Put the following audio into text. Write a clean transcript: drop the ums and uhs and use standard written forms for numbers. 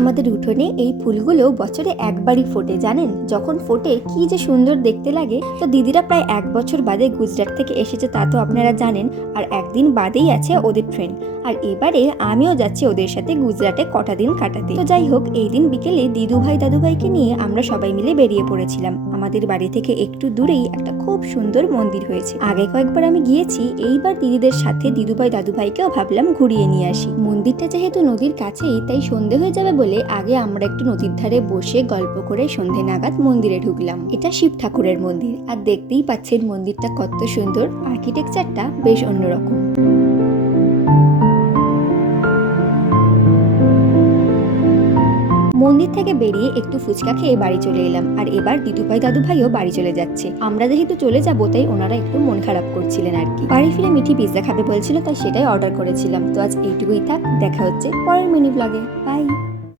আমাদের উঠোনে এই ফুলগুলো বছরে একবারই ফোটে, জানেন? যখন ফোটে কি যে সুন্দর দেখতে লাগে। তো দিদিরা প্রায় 1 বছর বাদে গুজরাট থেকে এসেছে, তা তো আপনারা জানেন। আর একদিন বাদেই আছে ওদের ট্রেন। আর এবারে আমিও যাচ্ছি ওদের সাথে গুজরাটে কটা দিন কাটাতে। তো যাই হোক, এই দিন বিকেলে দিদুভাই দাদুভাইকে নিয়ে আমরা সবাই মিলে বেরিয়ে পড়েছিলাম। আমাদের বাড়ি থেকে একটু দূরেই একটা খুব সুন্দর মন্দির হয়েছে। আগে কয়েকবার আমি গিয়েছি, এইবার দিদিদের সাথে দিদুভাই দাদুভাইকেও ভাবলাম ঘুরিয়ে নিয়ে আসি। মন্দিরটা যেহেতু নদীর কাছেই, তাই সন্ধে হয়ে যাবে বলে আগে আমরা একটু নদীর ধারে বসে গল্প করে সন্ধে নাগাদ মন্দিরে ঢুকলাম। এটা শিব ঠাকুরের মন্দির, আর দেখতেই পাচ্ছেন মন্দিরটা কত সুন্দর। আর্কিটেকচারটা বেশ অন্যরকম। মন্দির থেকে বেরিয়ে একটু ফুচকা খেয়ে বাড়ি চলে এলাম। আর এবার দিদুভাই দাদুভাইও বাড়ি চলে যাচ্ছে। আমরা যেহেতু চলে যাবো, তাই ওনারা একটু মন খারাপ করছিলেন আর কি। বাড়ি ফিরে মিঠি পিৎজা খাবে বলছিল, তাই সেটাই অর্ডার করেছিলাম। তো আজ এইটুকুই থাক, দেখা হচ্ছে পরের মিনি ব্লগে। বাই।